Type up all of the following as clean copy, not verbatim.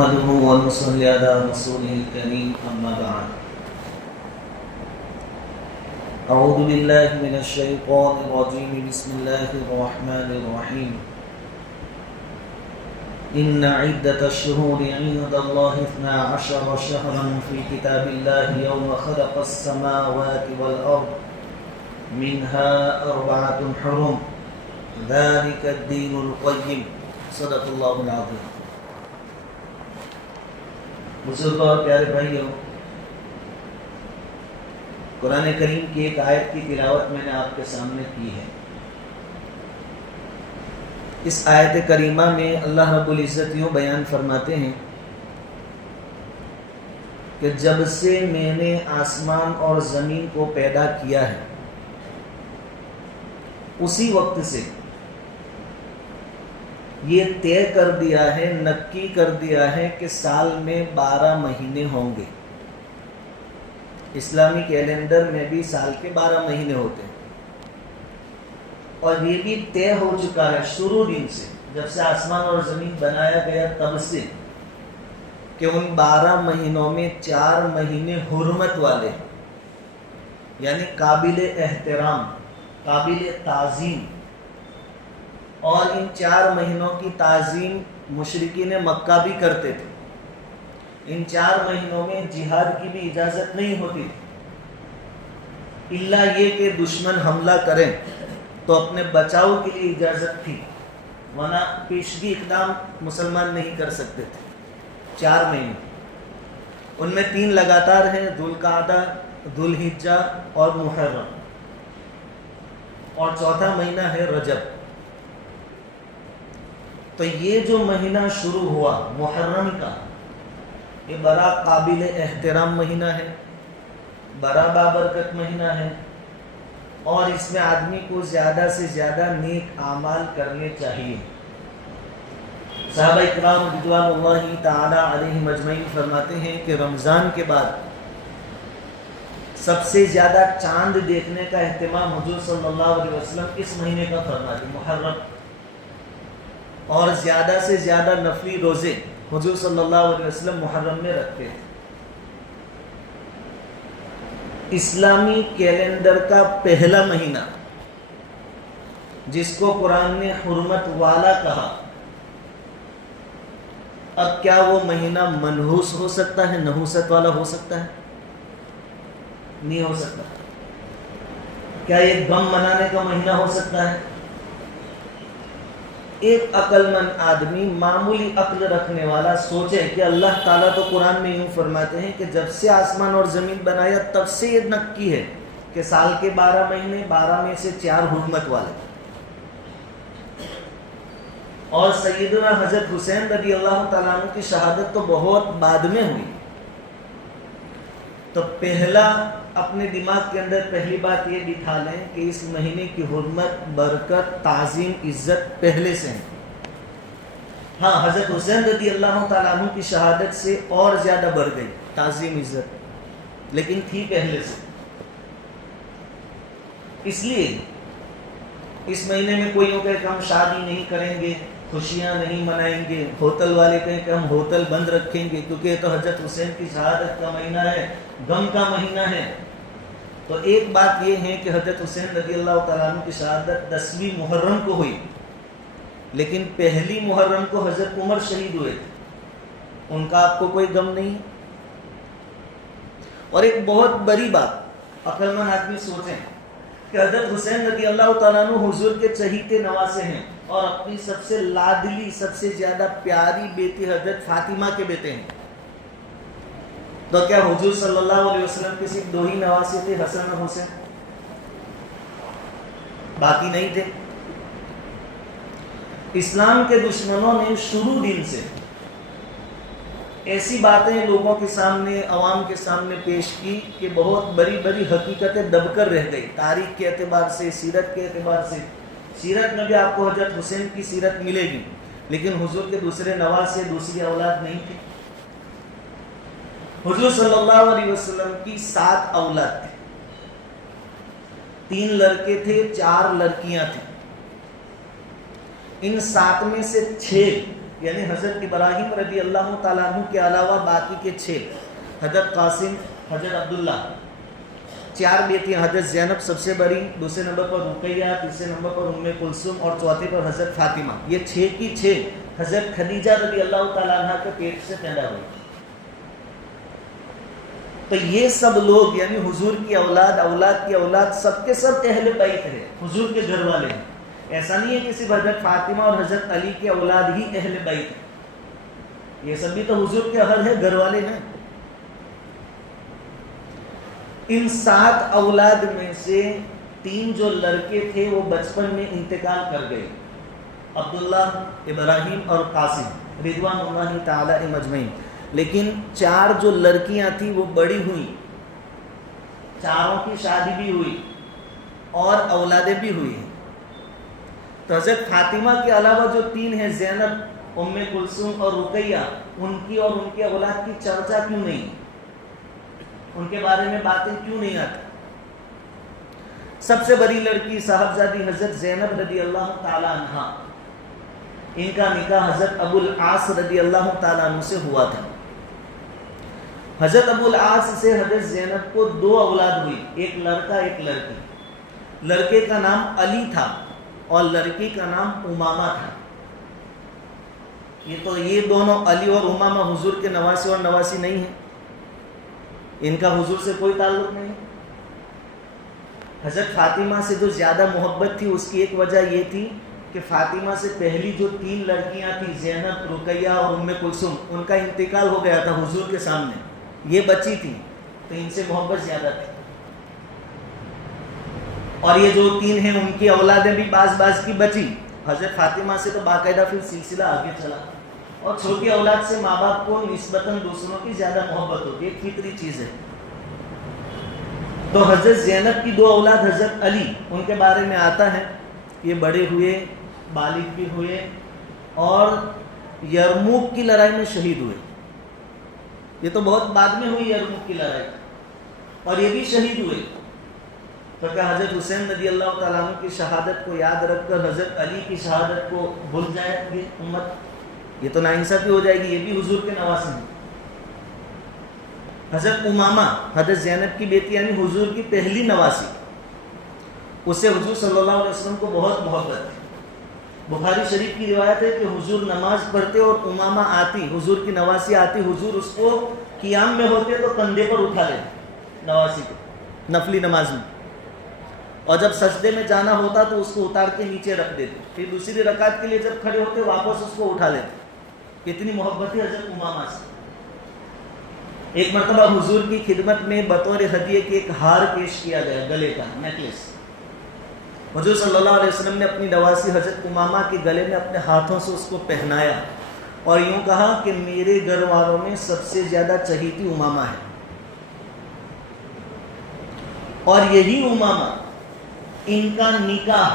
نحمده ونصلي على رسوله الكريم أما بعد أعوذ بالله من الشيطان الرجيم بسم الله الرحمن الرحيم إن عدة الشهور عند الله 12 شهرا في كتاب الله يوم خلق السماوات والأرض منها 4 حرم ذلك الدين القيم صدق الله العظيم. بزرگوں اور پیارے بھائیوں، قرآن کریم کی ایک آیت کی تلاوت میں نے آپ کے سامنے کی ہے. اس آیت کریمہ میں اللہ رب العزت یوں بیان فرماتے ہیں کہ جب سے میں نے آسمان اور زمین کو پیدا کیا ہے اسی وقت سے یہ طے کر دیا ہے، نکی کر دیا ہے کہ سال میں 12 مہینے ہوں گے. اسلامی کیلنڈر میں بھی سال کے 12 مہینے ہوتے ہیں، اور یہ بھی طے ہو چکا ہے شروع دن سے، جب سے آسمان اور زمین بنایا گیا تب سے، کہ ان 12 مہینوں میں 4 مہینے حرمت والے ہیں، یعنی قابل احترام، قابل تعظیم. اور ان 4 مہینوں کی تعظیم مشرکین مکہ بھی کرتے تھے. ان 4 مہینوں میں جہاد کی بھی اجازت نہیں ہوتی تھی، الا یہ کہ دشمن حملہ کریں تو اپنے بچاؤ کے لیے اجازت تھی، ورنہ پیشگی اقدام مسلمان نہیں کر سکتے تھے. 4 مہینے، ان میں 3 لگاتار ہیں، ذوالقعدہ، ذوالحجہ اور محرم، اور 4تھا مہینہ ہے رجب. تو یہ جو مہینہ شروع ہوا محرم کا، یہ بڑا قابل احترام مہینہ ہے، بڑا بابرکت مہینہ ہے، اور اس میں آدمی کو زیادہ سے زیادہ نیک اعمال کرنے چاہیے. صحابہ اکرام رضوان اللہ تعالی علیہم اجمعین فرماتے ہیں کہ رمضان کے بعد سب سے زیادہ چاند دیکھنے کا اہتمام حضور صلی اللہ علیہ وسلم اس مہینے کا فرماتے ہیں، محرم. اور زیادہ سے زیادہ نفلی روزے حضور صلی اللہ علیہ وسلم محرم میں رکھتے تھے. اسلامی کیلنڈر کا پہلا مہینہ جس کو قرآن نے حرمت والا کہا، اب کیا وہ مہینہ منحوس ہو سکتا ہے، نحوست والا ہو سکتا ہے؟ نہیں ہو سکتا. کیا یہ غم منانے کا مہینہ ہو سکتا ہے؟ ایک عقل مند آدمی، معمولی عقل رکھنے والا سوچے کہ اللہ تعالیٰ تو قرآن میں یوں فرماتے ہیں کہ جب سے آسمان اور زمین بنایا تب سے یہ نکی ہے کہ سال کے 12 مہینے، 12 میں سے 4 حرمت والے. اور سیدنا حضرت حسین رضی اللہ تعالیٰ عنہ کی شہادت تو بہت بعد میں ہوئی. تو پہلا اپنے دماغ کے اندر پہلی بات یہ بٹھا لیں کہ اس مہینے کی حرمت، برکت، تعظیم، عزت پہلے سے ہے. ہاں، حضرت حسین رضی اللہ تعالیٰ عنہ کی شہادت سے اور زیادہ بڑھ گئی تعظیم، عزت، لیکن تھی پہلے سے. اس لیے اس مہینے میں کوئی ہو کہ ہم شادی نہیں کریں گے، خوشیاں نہیں منائیں گے، ہوٹل والے کہیں کہ ہم ہوٹل بند رکھیں گے، کیونکہ یہ تو حضرت حسین کی شہادت کا مہینہ ہے، غم کا مہینہ ہے. تو ایک بات یہ ہے کہ حضرت حسین رضی اللہ تعالیٰ عنہ کی شہادت 10ویں محرم کو ہوئی، لیکن پہلی محرم کو حضرت عمر شہید ہوئے تھے. ان کا آپ کو کوئی غم نہیں. اور ایک بہت بڑی بات عقل مند آدمی سوچیں کہ حضرت حسین رضی اللہ تعالیٰ عنہ حضور کے چہیتے نواسے ہیں، اور اپنی سب سے لاڈلی، سب سے زیادہ پیاری بیٹی حضرت فاطمہ کے بیٹے ہیں. تو کیا حضور صلی اللہ علیہ وسلم کے صرف 2 ہی نواسے تھے، حسن اور حسین؟ باقی نہیں تھے. اسلام کے دشمنوں نے شروع دن سے ایسی باتیں لوگوں کے سامنے، عوام کے سامنے پیش کی کہ بہت بڑی بڑی حقیقتیں دب کر رہ گئی. تاریخ کے اعتبار سے، سیرت کے اعتبار سے. سیرت میں بھی آپ کو حضرت حسین کی سیرت ملے گی، لیکن حضور کے دوسرے نواسے، دوسری اولاد نہیں تھی. حضور صلی اللہ علیہ وسلم کی 7 اولاد تھے. 3 لڑکے تھے، 4 لڑکیاں تھیں. ان 7 میں سے 6 یعنی حضرت ابراہیم رضی اللہ تعالیٰ عنہ کے علاوہ باقی کے 6، حضرت قاسم، حضرت عبداللہ، 4 بیٹیاں، حضرت زینب سب سے بڑی، دوسرے نمبر پر رقیہ، تیسرے نمبر پر ام کلثوم اور چوتھے پر حضرت فاطمہ. یہ 6 کی 6 حضرت خدیجہ رضی اللہ تعالیٰ عنہ کے پیٹ سے پیدا ہوئی. تو یہ سب لوگ یعنی حضور کی اولاد، اولاد کی اولاد، سب کے سب اہل بیت ہیں، حضور کے گھر والے ہیں. ایسا نہیں ہے کہ صرف حضرت فاطمہ اور حضرت علی کی اولاد ہی اہل بیت ہیں، یہ سب بھی تو حضور کے اہل ہیں، گھر والے ہیں. ان 7 اولاد میں سے 3 جو لڑکے تھے وہ بچپن میں انتقال کر گئے، عبداللہ، ابراہیم اور قاسم رضوان اللہ تعالی مجمعین. لیکن 4 جو لڑکیاں تھیں وہ بڑی ہوئیں، 4 کی شادی بھی ہوئی اور اولادیں بھی ہوئی ہیں. تو حضرت فاطمہ کے علاوہ جو 3 ہیں، زینب، ام کلثوم اور رقیہ، ان کی اور ان کے اولاد کی چرچا کیوں نہیں، ان کے بارے میں باتیں کیوں نہیں آتی؟ سب سے بڑی لڑکی صاحبزادی حضرت زینب رضی اللہ تعالیٰ عنہ، ان کا نکاح حضرت ابو العاص رضی اللہ تعالیٰ عنہ سے ہوا تھا. حضرت ابو العاص سے حضرت زینب کو 2 اولاد ہوئی، ایک لڑکا ایک لڑکی. لڑکے کا نام علی تھا اور لڑکی کا نام امامہ تھا. یہ دونوں علی اور امامہ حضور کے نواسی اور نواسی نہیں ہیں، ان کا حضور سے کوئی تعلق نہیں. حضرت فاطمہ سے جو زیادہ محبت تھی اس کی ایک وجہ یہ تھی کہ فاطمہ سے پہلی جو 3 لڑکیاں تھیں، زینب، رقیہ اور ام کلثوم، ان کا انتقال ہو گیا تھا حضور کے سامنے، یہ بچی تھی تو ان سے محبت زیادہ تھی. اور یہ جو 3 ہیں ان کی اولادیں بھی بعض کی بچی. حضرت فاطمہ سے تو باقاعدہ پھر سلسلہ آگے چلا، اور چھوٹی اولاد سے ماں باپ کو نسبتاً دوسروں کی زیادہ محبت ہوتی ہے، ایک فطری چیز ہے. تو حضرت زینب کی 2 اولاد حضرت علی، ان کے بارے میں آتا ہے یہ بڑے ہوئے، بالغ بھی ہوئے اور یرموک کی لڑائی میں شہید ہوئے. یہ تو بہت بعد میں ہوئی یرموک کی لڑائی، اور یہ بھی شہید ہوئے. تو کیا حضرت حسین رضی اللہ تعالیٰ عنہ کی شہادت کو یاد رکھ کر حضرت علی کی شہادت کو بھول جائے گی امت؟ یہ تو ناانصافی ہو جائے گی. یہ بھی حضور کے نواسے ہیں. حضرت امامہ، حضرت زینب کی بیٹی یعنی حضور کی پہلی نواسی، اسے حضور صلی اللہ علیہ وسلم کو بہت محبت ہے. بخاری شریف کی روایت ہے کہ حضور نماز پڑھتے اور امامہ آتی، حضور کی نواسی آتی، حضور اس کو قیام میں ہوتے تو کندھے پر اٹھا لیتے نواسی کو نفلی نماز میں، اور جب سجدے میں جانا ہوتا تو اس کو اتار کے نیچے رکھ دیتے، پھر دوسری رکعت کے لیے جب کھڑے ہوتے واپس اس کو اٹھا لیتے. کتنی محبت ہے حضرت امامہ سے. ایک مرتبہ حضور کی خدمت میں بطور ہدیے کے ایک ہار پیش کیا گیا، گلے کا نیکلیس. حضور صلی اللہ علیہ وسلم نے اپنی نواسی حضرت امامہ کے گلے میں اپنے ہاتھوں سے اس کو پہنایا اور یوں کہا کہ میرے گھر والوں میں سب سے زیادہ چہیتی امامہ ہے. اور یہی امامہ، ان کا نکاح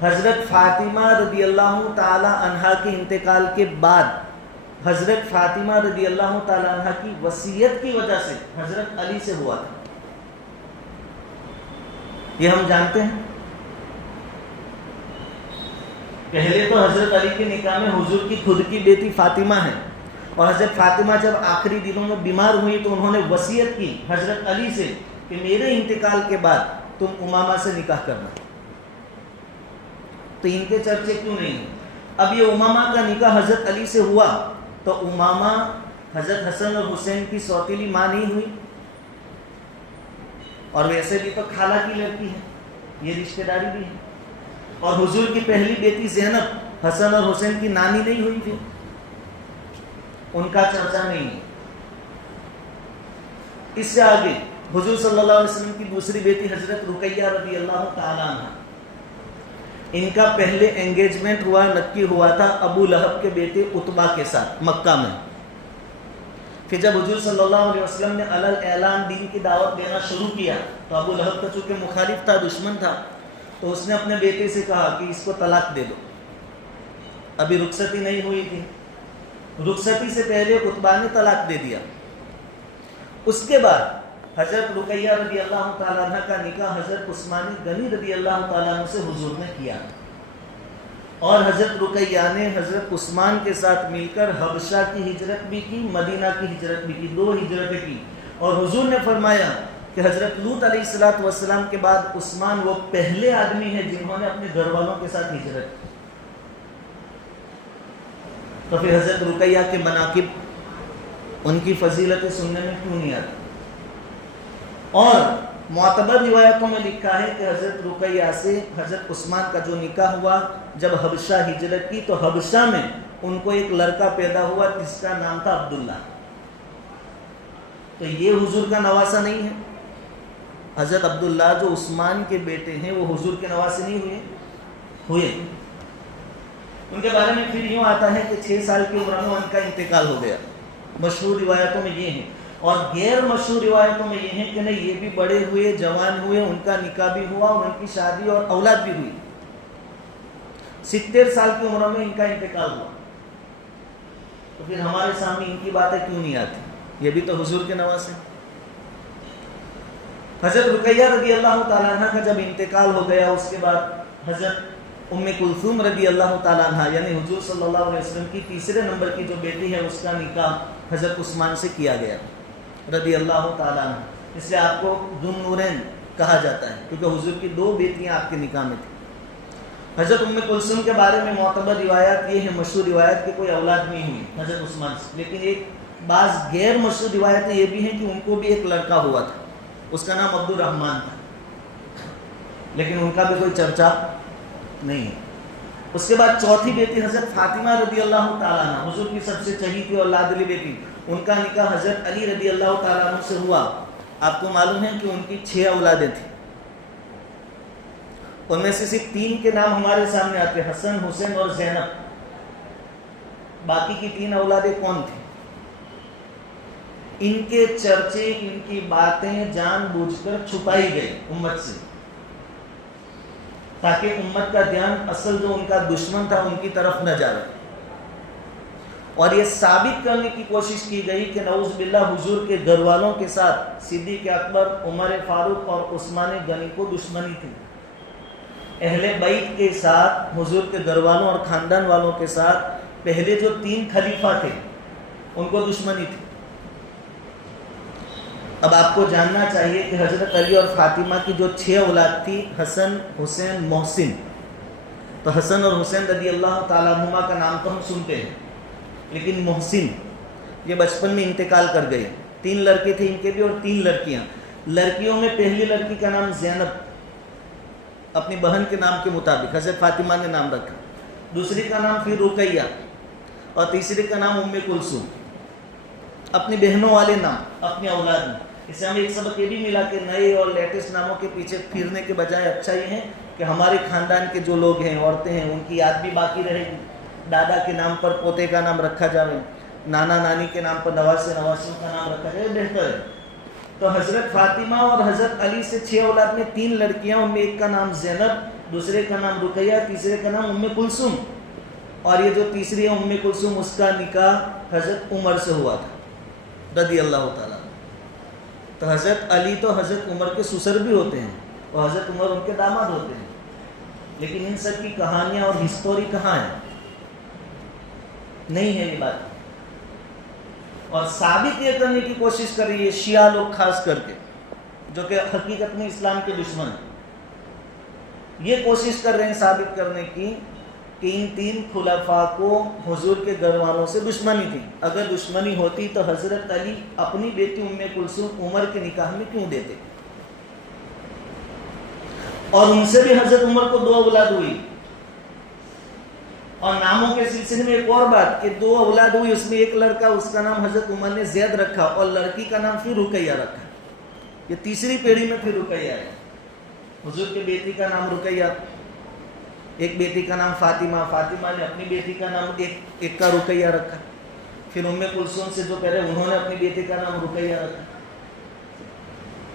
حضرت فاطمہ رضی اللہ تعالی عنہا کے انتقال کے بعد حضرت فاطمہ رضی اللہ تعالی عنہا کی وصیت کی وجہ سے حضرت علی سے ہوا تھا. یہ ہم جانتے ہیں. پہلے تو حضرت علی کے نکاح میں حضور کی خود کی بیٹی فاطمہ ہے، اور حضرت فاطمہ جب آخری دنوں میں بیمار ہوئی تو انہوں نے وصیت کی حضرت علی سے کہ میرے انتقال کے بعد تم امامہ سے نکاح کرنا. تو ان کے چرچے کیوں نہیں ہیں؟ اب یہ امامہ کا نکاح حضرت علی سے ہوا تو امامہ حضرت حسن اور حسین کی سوتیلی ماں نہیں ہوئی، اور ویسے بھی تو خالہ کی لڑکی ہے، یہ رشتہ داری بھی ہے. اور حضور کی پہلی بیٹی زینب حسن اور حسین کی نانی نہیں ہوئی تھی، ان کا چرچا نہیں ہے. اس سے آگے حضور صلی اللہ علیہ وسلم کی دوسری بیٹی حضرت رقیہ رضی اللہ تعالی عنہ، ان کا پہلے انگیجمنٹ ہوا، نکی ہوا تھا ابو لہب کے بیٹے عتبہ کے ساتھ مکہ میں. پھر جب حضور صلی اللہ علیہ وسلم نے علل اعلان دین کی دعوت دینا شروع کیا تو ابو لہب کا چونکہ مخالف تھا، دشمن تھا، تو اس نے اپنے بیٹے سے کہا کہ اس کو طلاق دے دو. ابھی رخصتی نہیں ہوئی تھی، رخصتی سے پہلے عتبہ نے طلاق دے دیا. اس کے بعد حضرت رقیہ رضی اللہ تعالیٰ عنہ کا نکاح حضرت عثمان غنی رضی اللہ تعالیٰ عنہ سے حضور نے کیا، اور حضرت رقیہ نے حضرت عثمان کے ساتھ مل کر حبشہ کی ہجرت بھی کی، مدینہ کی ہجرت بھی کی، 2 ہجرتیں کی. اور حضور نے فرمایا کہ حضرت لوط علیہ السلام کے بعد عثمان وہ پہلے آدمی ہیں جنہوں نے اپنے گھر والوں کے ساتھ ہجرت کی. تو پھر حضرت رقیہ کے مناقب، ان کی فضیلتیں سننے میں کیوں نہیں آتی؟ اور معتبر روایتوں میں لکھا ہے کہ حضرت رقیہ سے حضرت عثمان کا جو نکاح ہوا، جب حبشہ ہجرت کی تو حبشہ میں ان کو ایک لڑکا پیدا ہوا جس کا نام تھا عبداللہ. تو یہ حضور کا نواسہ نہیں ہے؟ حضرت عبداللہ جو عثمان کے بیٹے ہیں وہ حضور کے نواسے نہیں ہوئے. ان کے بارے میں پھر یوں آتا ہے کہ 6 سال کی عمر میں ان کا انتقال ہو گیا. مشہور روایتوں میں یہ ہیں، اور غیر مشہور روایتوں میں یہ ہیں کہ نہیں، یہ بھی بڑے ہوئے، جوان ہوئے، ان کا نکاح بھی ہوا اور ان کی شادی اور اولاد بھی ہوئی. 70 سال کی عمر میں ان کا انتقال ہوا. تو پھر ہمارے سامنے ان کی باتیں کیوں نہیں آتی؟ یہ بھی تو حضور کے نواسے. حضرت رقیہ رضی اللہ تعالیٰ عنہ کا جب انتقال ہو گیا، اس کے بعد حضرت ام کلثوم رضی اللہ تعالیٰ عنہ یعنی حضور صلی اللہ علیہ وسلم کی تیسرے نمبر کی جو بیٹی ہے، اس کا نکاح حضرت عثمان سے کیا گیا رضی اللہ تعالیٰ عنہ. اس لیے آپ کو ذو النورین کہا جاتا ہے، کیونکہ حضور کی 2 بیٹیاں آپ کے نکاح میں تھیں. حضرت ام کلثوم کے بارے میں معتبر روایات یہ ہے، مشہور روایت کہ کوئی اولاد نہیں ہوئی حضرت عثمان سے، لیکن ایک بعض غیر مشہور روایتیں یہ بھی ہیں کہ ان کو بھی ایک لڑکا ہوا تھا، اس کا نام عبد الرحمن تھا، لیکن ان کا بھی کوئی چرچا نہیں ہے. اس کے بعد چوتھی بیٹی حضرت فاطمہ رضی اللہ تعالیٰ عنہ، حضور کی سب سے چہیتی اور لاڈلی بیٹی، ان کا نکاح حضرت علی رضی اللہ تعالیٰ عنہ سے ہوا. آپ کو معلوم ہے کہ ان کی 6 اولادیں تھیں. ان میں سے صرف 3 کے نام ہمارے سامنے آتے ہیں، حسن، حسین اور زینب. باقی کی 3 اولادیں کون تھیں؟ ان کے چرچے، ان کی باتیں جان بوجھ کر چھپائی گئی امت سے، تاکہ امت کا دھیان اصل جو ان کا دشمن تھا ان کی طرف نہ جائے. اور یہ ثابت کرنے کی کوشش کی گئی کہ نعوذ باللہ حضور کے گھر والوں کے ساتھ صدیق اکبر، عمر فاروق اور عثمان غنی کو دشمنی تھی. اہل بیت کے ساتھ، حضور کے گھر والوں اور خاندان والوں کے ساتھ پہلے جو 3 خلیفہ تھے ان کو دشمنی تھی. اب آپ کو جاننا چاہیے کہ حضرت علی اور فاطمہ کی جو 6 اولاد تھی، حسن، حسین، محسن، تو حسن اور حسین رضی اللہ تعالیٰ عنہما کا نام تو ہم سنتے ہیں، لیکن محسن یہ بچپن میں انتقال کر گئے. 3 لڑکے تھے ان کے بھی اور 3 لڑکیاں. لڑکیوں میں پہلی لڑکی کا نام زینب، اپنی بہن کے نام کے مطابق حضرت فاطمہ نے نام رکھا. دوسری کا نام پھر رقیہ، اور تیسری کا نام ام کلثوم، اپنی بہنوں والے نام اپنی اولاد میں. اس سے ہمیں ایک سبق یہ بھی ملا کہ نئے اور لیٹسٹ ناموں کے پیچھے پھرنے کے بجائے اچھا یہ ہے کہ ہمارے خاندان کے جو لوگ ہیں، عورتیں ہیں، ان کی یاد بھی باقی رہے گی. دادا کے نام پر پوتے کا نام رکھا جائے، نانا نانی کے نام پر نواسے نواسیوں کا نام رکھا جائے، بہتر ہے. تو حضرت فاطمہ اور حضرت علی سے 6 اولاد میں 3 لڑکیاں، ان میں ایک کا نام زینب، دوسرے کا نام رقیہ، تیسرے کا نام ام کلثوم. اور یہ جو تیسری ہے ام کلثوم، اس کا نکاح حضرت عمر سے ہوا تھا رضی اللہ تعالیٰ. تو حضرت علی تو حضرت عمر کے سسر بھی ہوتے ہیں اور حضرت عمر ان کے داماد ہوتے ہیں، لیکن ان سب کی کہانیاں اور ہسٹوری کہاں ہے؟ نہیں ہے یہ بات. اور ثابت یہ کرنے کی کوشش کر رہی ہے شیعہ لوگ خاص کر کے، جو کہ حقیقت میں اسلام کے دشمن ہیں. یہ کوشش کر رہے ہیں ثابت کرنے کی کہ ان 3 خلفاء کو حضور کے گھر والوں سے دشمنی تھی. اگر دشمنی ہوتی تو حضرت علی اپنی بیٹی ام کلثوم عمر کے نکاح میں کیوں دیتے؟ اور ان سے بھی حضرت عمر کو 2 اولاد ہوئی. اور ناموں کے سلسلے میں ایک اور بات کہ 2 اولاد ہوئی، اس میں ایک لڑکا، اس کا نام حضرت عمر نے زید رکھا، اور لڑکی کا نام پھر رقیہ رکھا. یہ تیسری پیڑھی میں پھر رقیہ ہے. حضور کے بیٹی کا نام رقیہ، ایک بیٹی کا نام فاطمہ، فاطمہ نے اپنی بیٹی کا نام ایک کا رقیہ رکھا. پھر ام کلثوم سے جو پہلے انہوں نے اپنی بیٹی کا نام رقیہ رکھا.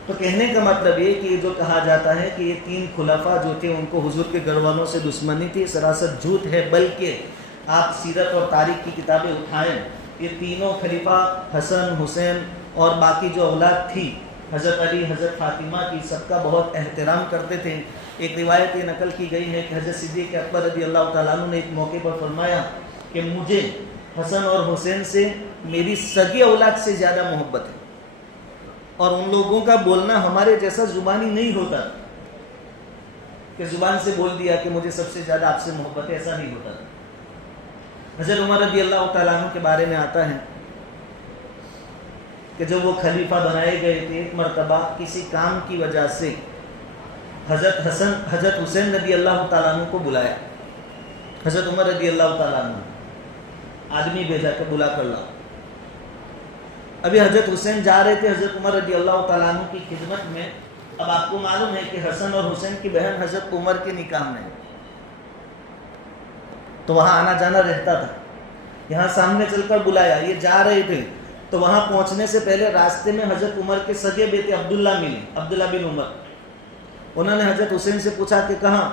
تو کہنے کا مطلب یہ کہ یہ جو کہا جاتا ہے کہ یہ 3 خلفاء جو تھے ان کو حضور کے گھر والوں سے دشمنی تھی، سراسر جھوٹ ہے. بلکہ آپ سیرت اور تاریخ کی کتابیں اٹھائیں، یہ تینوں خلیفہ حسن، حسین اور باقی جو اولاد تھی حضرت علی، حضرت فاطمہ کی سب کا بہت احترام کرتے تھے. ایک روایت یہ نقل کی گئی ہے کہ حضرت صدیق اکبر رضی اللہ تعالیٰ عنہ نے ایک موقع پر فرمایا کہ مجھے حسن اور حسین سے میری سگی اولاد سے زیادہ محبت ہے، اور ان لوگوں کا بولنا ہمارے جیسا زبانی نہیں ہوتا کہ زبان سے بول دیا کہ مجھے سب سے زیادہ آپ سے محبت ہے، ایسا نہیں ہوتا. حضرت عمر رضی اللہ تعالیٰ عنہ کے بارے میں آتا ہے کہ جب وہ خلیفہ بنائے گئے تھے، ایک مرتبہ کسی کام کی وجہ سے حضرت حسین رضی اللہ تعالیٰ عنہ کو بلایا. حضرت عمر رضی اللہ تعالیٰ عنہ آدمی بھیجا کہ بلا کر لاؤ. ابھی حضرت حسین جا رہے تھے حضرت عمر رضی اللہ تعالیٰ عنہ کی خدمت میں. اب آپ کو معلوم ہے کہ حسن اور حسین کی بہن حضرت عمر کے نکاح میں، تو وہاں آنا جانا رہتا تھا. یہاں سامنے چل کر بلایا، یہ جا رہے تھے تو وہاں پہنچنے سے پہلے راستے میں حضرت عمر کے سگے بیٹے عبداللہ ملے، عبداللہ بن عمر. انہوں نے حضرت حسین سے پوچھا کہ کہاں؟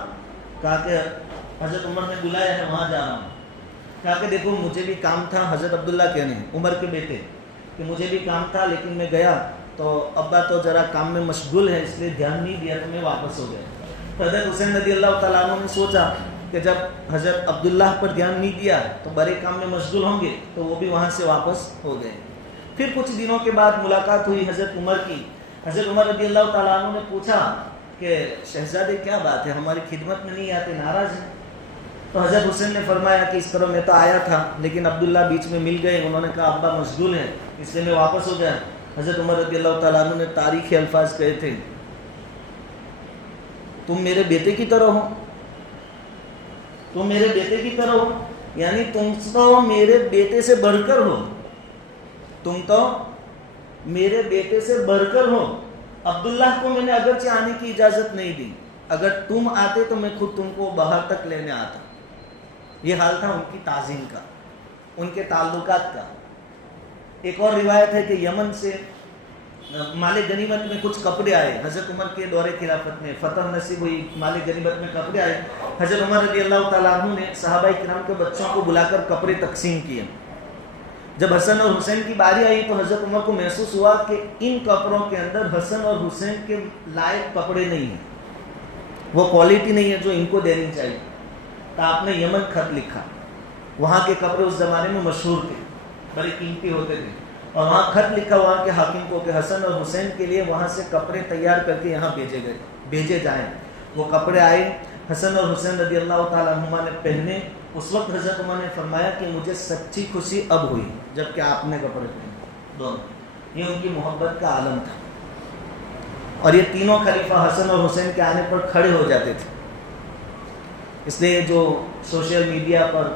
کہا کہ حضرت عمر نے بلایا ہے، وہاں جا رہا ہوں. کہا کہ دیکھو مجھے بھی کام تھا، حضرت عبداللہ کہنے عمر کے بیٹے کہ مجھے بھی کام تھا لیکن میں گیا تو ابا تو ذرا کام میں مشغول ہے اس لیے دھیان نہیں دیا تو میں واپس ہو گیا. تو حضرت حسین رضی اللہ تعالیٰ عنہ نے سوچا کہ جب حضرت عبداللہ پر دھیان نہیں دیا تو بڑے کام میں مشغول ہوں گے، تو وہ بھی وہاں سے واپس ہو گئے. پھر کچھ دنوں کے بعد ملاقات ہوئی حضرت عمر کی. حضرت عمر رضی اللہ تعالیٰ عنہ نے پوچھا کہ شہزادے کیا بات ہے، ہماری خدمت میں نہیں آتے، ناراض ہیں؟ تو حضرت حسین نے فرمایا کہ اس طرح میں تو آیا تھا لیکن عبداللہ بیچ میں مل گئے، انہوں نے کہا ابا مشغول ہیں اس لیے میں واپس ہو گیا. حضرت عمر رضی اللہ تعالیٰ عنہ نے تاریخی الفاظ کہے تھے، تم میرے بیٹے کی طرح ہو، تم میرے بیٹے کی طرح ہو، یعنی تم تو میرے بیٹے سے بڑھ کر ہو، تم تو میرے بیٹے سے بڑھ کر ہو. عبداللہ کو میں نے اگرچہ آنے کی اجازت نہیں دی، اگر تم آتے تو میں خود تم کو باہر تک لینے آتا. یہ حال تھا ان کی تعظیم کا، ان کے تعلقات کا. ایک اور روایت ہے کہ یمن سے مال غنیمت میں کچھ کپڑے آئے. حضرت عمر کے دور خلافت میں فتح نصیب ہوئی، مال غنیمت میں کپڑے آئے. حضرت عمر رضی اللہ تعالیٰ عنہ نے صحابہ کرام کے بچوں کو بلا کر کپڑے تقسیم کیے. جب حسن اور حسین کی باری آئی تو حضرت عمر کو محسوس ہوا کہ ان کپڑوں کے اندر حسن اور حسین کے لائق کپڑے نہیں ہیں، وہ کوالٹی نہیں ہے جو ان کو دینی چاہیے. تو آپ نے یمن خط لکھا. وہاں کے کپڑے اس زمانے میں مشہور تھے، بڑے قیمتی ہوتے تھے، اور وہاں خط لکھا وہاں کے حاکم کو کہ حسن اور حسین کے لیے وہاں سے کپڑے تیار کر کے یہاں بھیجے جائیں. وہ کپڑے آئے، حسن اور حسین رضی اللہ تعالیٰ عنہما نے پہنے. اس وقت حضرت عمر نے فرمایا کہ مجھے سچی خوشی اب ہوئی جب کہ آپ نے کپڑے پہنے دونوں. یہ ان کی محبت کا عالم تھا. اور یہ تینوں خلیفہ حسن اور حسین کے آنے پر کھڑے ہو جاتے تھے. اس لیے جو سوشل میڈیا پر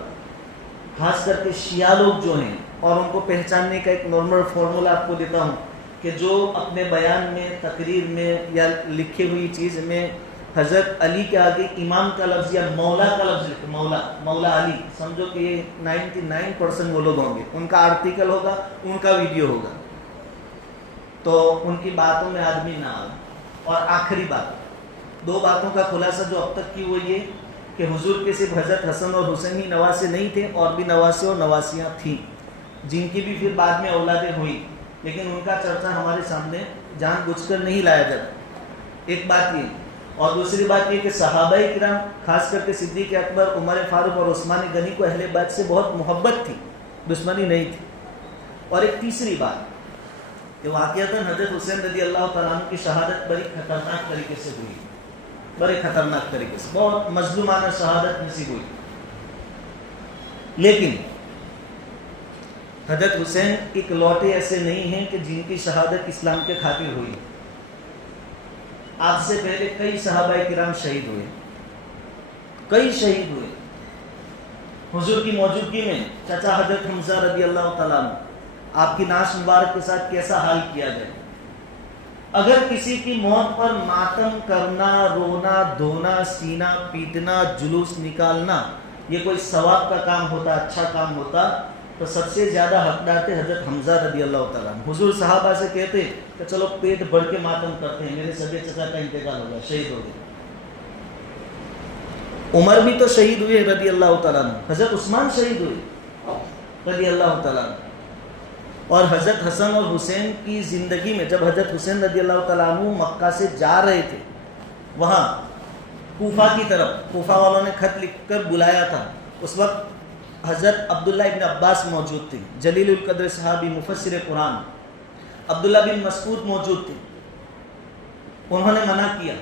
خاص کر کے شیعہ لوگ جو ہیں، اور ان کو پہچاننے کا ایک نارمل فارمولا آپ کو دیتا ہوں کہ جو اپنے بیان میں، تقریر میں یا لکھی ہوئی چیز میں حضرت علی کے آگے امام کا لفظ یا مولا کا لفظ لکھے، مولا علی، سمجھو کہ یہ 99% وہ لوگ ہوں گے، ان کا آرٹیکل ہوگا، ان کا ویڈیو ہوگا، تو ان کی باتوں میں آدمی نہ آئے. اور آخری بات، دو باتوں کا خلاصہ جو اب تک کی وہ یہ کہ حضور کے صرف حضرت حسن اور حسین ہی نواسے نہیں تھے، اور بھی نواسے اور نواسیاں تھیں جن کی بھی پھر بعد میں اولادیں ہوئی، لیکن ان کا چرچا ہمارے سامنے جان بوجھ کر نہیں لایا جاتا. ایک بات یہ. اور دوسری بات یہ کہ صحابہ کرام خاص کر کے صدیق اکبر، عمر فاروق اور عثمان غنی کو اہل بیت سے بہت محبت تھی، دشمنی نہیں تھی. اور ایک تیسری بات کہ واقعتاً حضرت حسین رضی اللہ تعالیٰ عنہ کی شہادت بڑی خطرناک طریقے سے ہوئی، بڑے خطرناک طریقے سے، بہت مظلومانہ شہادت نصیب ہوئی. لیکن حضرت حسین ایک لوٹے ایسے نہیں ہیں کہ جن کی شہادت اسلام کے خاطر ہوئی. آپ سے پہلے کئی صحابہ کرام شہید ہوئے، کئی شہید ہوئے. حضور کی موجودگی میں چچا حضرت حمزہ رضی اللہ تعالیٰ عنہ، آپ کی نعش مبارک کے ساتھ کیسا حال کیا جائے. اگر کسی کی موت پر ماتم کرنا، رونا دھونا، سینہ پیٹنا، جلوس نکالنا یہ کوئی ثواب کا کام ہوتا، اچھا کام ہوتا، تو سب سے زیادہ حقدار تھے حضرت حمزہ رضی اللہ تعالیٰ عنہ. حضور صحابہ سے کہتے کہ چلو پیٹ بھر کے ماتم کرتے ہیں، میرے سگے چچا کا انتقال ہو گیا، شہید ہو گئے. عمر بھی تو شہید ہوئے رضی اللہ تعالیٰ عنہ، حضرت عثمان شہید ہوئے رضی اللہ تعالیٰ عنہ. اور حضرت حسن اور حسین کی زندگی میں جب حضرت حسین رضی اللہ تعالیٰ عنہ مکہ سے جا رہے تھے وہاں کوفہ کی طرف، کوفہ والوں نے خط لکھ کر بلایا تھا، اس وقت حضرت عبداللہ ابن عباس موجود تھے، جلیل القدر صحابی مفسر قرآن، عبداللہ بن مسعود موجود تھے. انہوں نے منع کیا.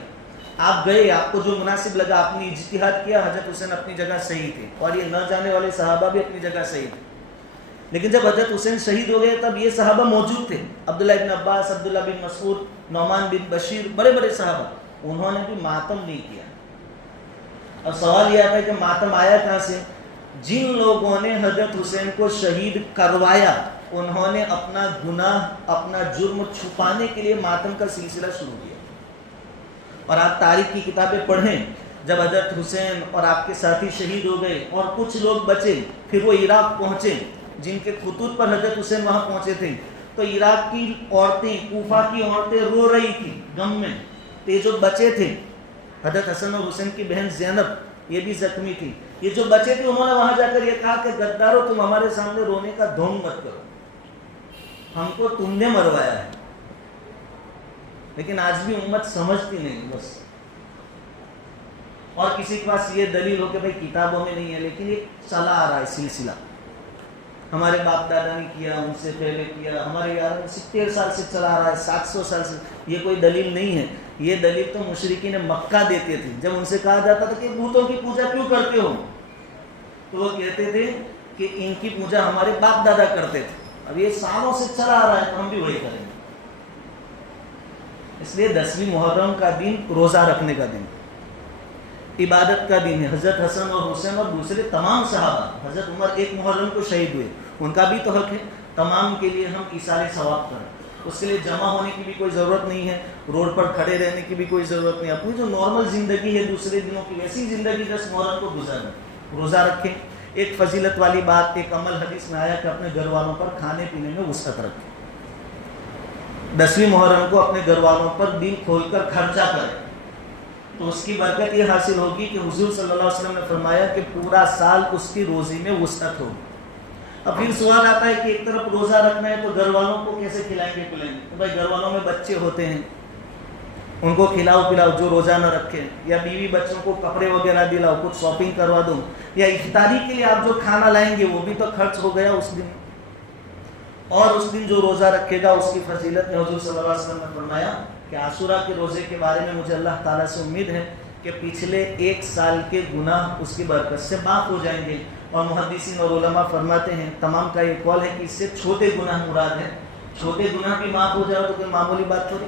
آپ گئے، آپ کو جو مناسب لگا آپ نے اجتہاد کیا، حضرت حسین اپنی جگہ صحیح تھے اور یہ نہ جانے والے صحابہ بھی اپنی جگہ صحیح تھے. لیکن جب حضرت حسین شہید ہو گئے تب یہ صحابہ موجود تھے، عبداللہ بن عباس، عبداللہ بن مسعود، نعمان بن بشیر، بڑے بڑے صحابہ، انہوں نے بھی ماتم نہیں کیا. اب سوال یہ آتا ہے کہ ماتم آیا کہاں سے؟ جن لوگوں نے حضرت حسین کو شہید کروایا انہوں نے اپنا گناہ، اپنا جرم چھپانے کے لیے ماتم کا سلسلہ شروع کیا. اور آپ تاریخ کی کتابیں پڑھیں، جب حضرت حسین اور آپ کے ساتھی شہید ہو گئے اور کچھ لوگ بچے، پھر وہ عراق پہنچے، جن کے خطوط پر حضرت حسین وہاں پہنچے تھے، تو عراق کی عورتیں، کوفہ کی عورتیں رو رہی تھی غم میں. تو یہ جو بچے تھے، حضرت حسن اور حسین کی بہن زینب یہ بھی زخمی تھی، یہ جو بچے تھے انہوں نے وہاں جا کر یہ کہا کہ غدارو تم ہمارے سامنے رونے کا ڈھونگ مت کرو، ہم کو تم نے مروایا ہے. لیکن آج بھی امت سمجھتی نہیں بس. اور کسی کے پاس یہ دلیل ہو کہ بھائی کتابوں میں نہیں ہے، لیکن یہ چلا آ رہا ہے سلسلہ، ہمارے باپ دادا نے کیا، ان سے پہلے کیا، ہمارے 70 سال سے چلا آ رہا ہے، 700 سال سے. یہ کوئی دلیل نہیں ہے. یہ دلیل تو مشرکین مکہ دیتے تھے. جب ان سے کہا جاتا تھا کہ بتوں کی پوجا کیوں کرتے ہو، تو وہ کہتے تھے کہ ان کی پوجا ہمارے باپ دادا کرتے تھے، اب یہ سالوں سے چلا آ رہا ہے تو ہم بھی وہی کریں گے. اس لیے 10ویں محرم کا دن روزہ رکھنے کا دن، عبادت کا دن ہے. حضرت حسن اور حسین اور دوسرے تمام صحابہ، حضرت عمر 1 محرم کو شہید ہوئے، ان کا بھی تو حق ہے. تمام کے لیے ہم ایثار ثواب کریں. اس کے لیے جمع ہونے کی بھی کوئی ضرورت نہیں ہے، روڈ پر کھڑے رہنے کی بھی کوئی ضرورت نہیں. اپنی جو نارمل زندگی ہے دوسرے دنوں کی، ویسی زندگی 10 محرم کو گزاریں، روزہ رکھیں. ایک فضیلت والی بات، ایک عمل حدیث میں آیا کہ اپنے گھر والوں پر کھانے پینے میں وسعت رکھیں. 10ویں محرم کو اپنے گھر والوں پر دل کھول کر خرچہ کریں تو اس کی برکت یہ حاصل ہوگی کہ حضور صلی اللہ علیہ وسلم نے فرمایا کہ پورا سال اس کی روزی میں وسعت ہوگی. اب پھر سوال آتا ہے کہ ایک طرف روزہ رکھنا ہے تو گھر والوں کو کیسے کھلائیں گے پلائیں گے؟ تو بھائی گھر والوں میں بچے ہوتے ہیں، ان کو کھلاؤ پلاؤ جو روزہ نہ رکھے، یا بیوی بچوں کو کپڑے وغیرہ دلاؤ، کچھ شاپنگ کروا دو، یا افطاری کے لیے آپ جو کھانا لائیں گے وہ بھی تو خرچ ہو گیا اس دن. اور اس دن جو روزہ رکھے گا اس کی فضیلت میں حضور صلی اللہ علیہ وسلم نے فرمایا کہ عاشورہ کے روزے کے بارے میں مجھے اللہ تعالیٰ سے امید ہے کہ پچھلے 1 سال کے گناہ اس کی برکت سے معاف ہو جائیں گے. اور محدثین اور علماء فرماتے ہیں، تمام کا یہ قول ہے کہ اس سے چھوٹے گناہ مراد ہے. چھوٹے گناہ بھی معاف ہو جائے تو کوئی معمولی بات تھوڑی.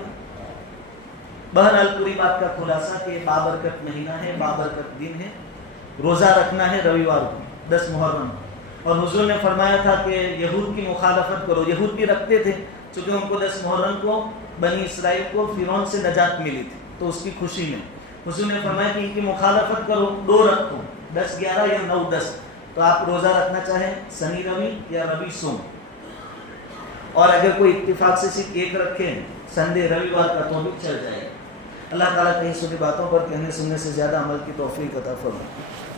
بہرحال پوری بات کا خلاصہ کہ بابرکت مہینہ ہے، بابرکت دن ہے. روزہ رکھنا ہے رویوار کو 10 محرم. اور حضور نے فرمایا تھا کہ یہود کی مخالفت کرو. یہود بھی رکھتے تھے چونکہ ان کو 10 محرم کو بنی اسرائیل کو فرعون سے نجات ملی تھی، تو اس کی خوشی میں حضور نے فرمایا کہ ان کی مخالفت کرو، 2 رکھو، 10 11 یا 9 10. تو آپ روزہ رکھنا چاہیں سنی روی یا روی سوم، اور اگر کوئی اتفاق سے صرف 1 رکھے سنڈے رویوار کا تو بھی چل جائے. اللہ تعالیٰ کہیں سنی باتوں پر کہنے سننے سے زیادہ عمل کی توفیق عطا فرمائے.